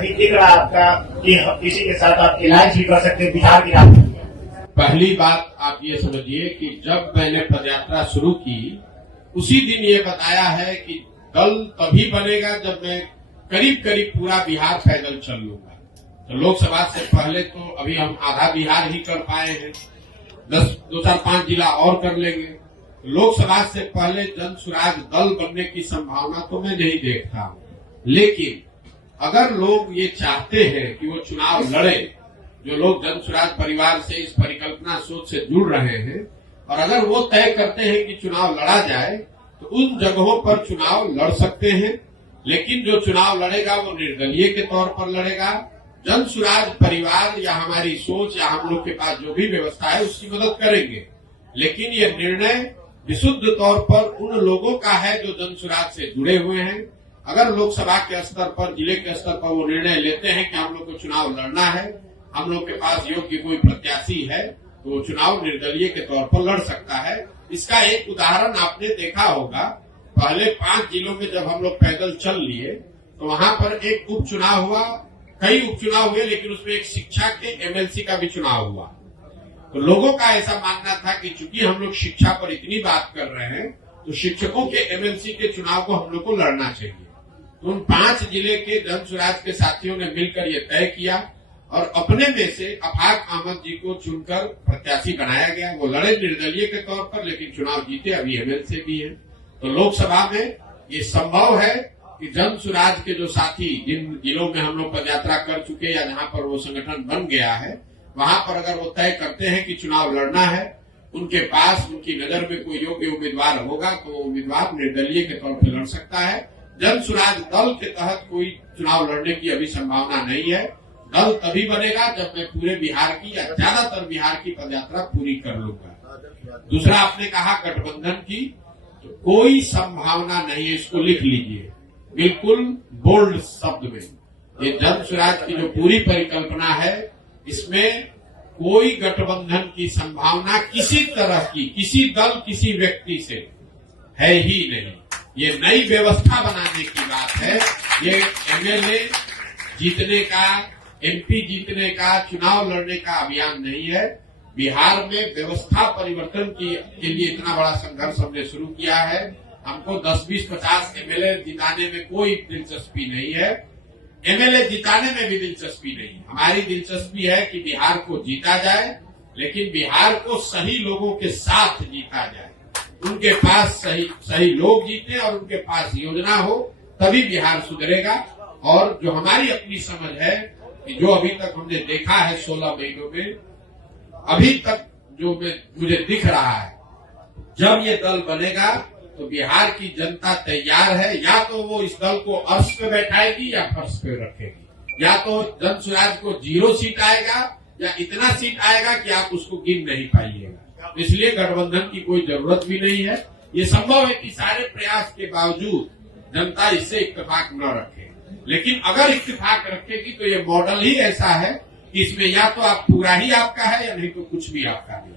कहीं दिख रहा आपका कि किसी के साथ आप इलाज भी कर सकते हैं बिहार की राजनीति में? पहली बात आप ये समझिए कि जब मैंने पदयात्रा शुरू की उसी दिन ये बताया है कि दल तभी बनेगा जब मैं करीब करीब पूरा बिहार पैदल चल लूंगा। तो लोकसभा से पहले तो अभी हम आधा बिहार ही कर पाए हैं, 2-4-5 जिला और कर लेंगे। लोकसभा से पहले जन स्वराज दल बनने की संभावना तो मैं नहीं देखता हूं, लेकिन अगर लोग ये चाहते हैं कि वो चुनाव लड़े, जो लोग जन स्वराज परिवार से इस परिकल्पना सोच से जुड़ रहे हैं, और अगर वो तय करते हैं कि चुनाव लड़ा जाए तो उन जगहों पर चुनाव लड़ सकते हैं। लेकिन जो चुनाव लड़ेगा वो निर्दलीय के तौर पर लड़ेगा। जन स्वराज परिवार या हमारी सोच या हम लोग के पास जो भी व्यवस्था है उसकी मदद करेंगे, लेकिन ये निर्णय विशुद्ध तौर पर उन लोगों का है जो जन स्वराज से जुड़े हुए हैं। अगर लोकसभा के स्तर पर, जिले के स्तर पर वो निर्णय लेते हैं कि हम लोग को चुनाव लड़ना है, हम लोग के पास योग्य कोई प्रत्याशी है, तो वो चुनाव निर्दलीय के तौर पर लड़ सकता है। इसका एक उदाहरण आपने देखा होगा, पहले 5 जिलों में जब हम लोग पैदल चल लिए तो वहां पर एक उपचुनाव हुआ, कई उपचुनाव हुए, लेकिन उसमें एक शिक्षा के एमएलसी का भी चुनाव हुआ। तो लोगों का ऐसा मानना था कि चूंकि हम लोग शिक्षा पर इतनी बात कर रहे हैं तो शिक्षकों के एमएलसी के चुनाव को हम लोग को लड़ना चाहिए। तो उन 5 जिले के जन स्वराज के साथियों ने मिलकर ये तय किया और अपने में से अफाक अहमद जी को चुनकर प्रत्याशी बनाया गया। वो लड़े निर्दलीय के तौर पर, लेकिन चुनाव जीते, अभी एमएलसी भी है। तो लोकसभा में ये संभव है कि जन स्वराज के जो साथी जिन जिलों में हम लोग पदयात्रा कर चुके या जहां पर वो संगठन बन गया है, वहां पर अगर वो तय करते हैं कि चुनाव लड़ना है, उनके पास उनकी नजर में कोई योग्य उम्मीदवार होगा तो वो उम्मीदवार निर्दलीय के तौर पर लड़ सकता है। जन स्वराज दल के तहत कोई चुनाव लड़ने की अभी संभावना नहीं है। दल तभी बनेगा जब मैं पूरे बिहार की या ज्यादातर बिहार की पदयात्रा पूरी कर लूंगा। दूसरा आपने कहा गठबंधन की, तो कोई संभावना नहीं है, इसको लिख लीजिए बिल्कुल बोल्ड शब्द में। ये जन स्वराज की जो पूरी परिकल्पना है, इसमें कोई गठबंधन की संभावना किसी तरह की, किसी दल किसी व्यक्ति से है ही नहीं। ये नई व्यवस्था बनाने की बात है। ये एमएलए जीतने का, एमपी जीतने का, चुनाव लड़ने का अभियान नहीं है। बिहार में व्यवस्था परिवर्तन के लिए इतना बड़ा संघर्ष हमने शुरू किया है। हमको 10, 20, 50 एमएलए जिताने में कोई दिलचस्पी नहीं है, एमएलए जिताने में भी दिलचस्पी नहीं। हमारी दिलचस्पी है कि बिहार को जीता जाए, लेकिन बिहार को सही लोगों के साथ जीता जाए, उनके पास सही लोग जीते और उनके पास योजना हो, तभी बिहार सुधरेगा। और जो हमारी अपनी समझ है कि जो अभी तक हमने देखा है 16 महीनों में, अभी तक जो मुझे दिख रहा है, जब ये दल बनेगा तो बिहार की जनता तैयार है। या तो वो इस दल को अर्श पे बैठाएगी या फर्श पे रखेगी, या तो जन स्वराज को 0 सीट आएगा या इतना सीट आएगा कि आप उसको गिन नहीं पाइएगा। इसलिए गठबंधन की कोई जरूरत भी नहीं है। ये संभव है कि सारे प्रयास के बावजूद जनता इससे इत्तेफाक न रखे, लेकिन अगर इत्तेफाक रखेगी तो ये मॉडल ही ऐसा है कि इसमें या तो आप पूरा ही आपका है या नहीं तो कुछ भी आपका नहीं।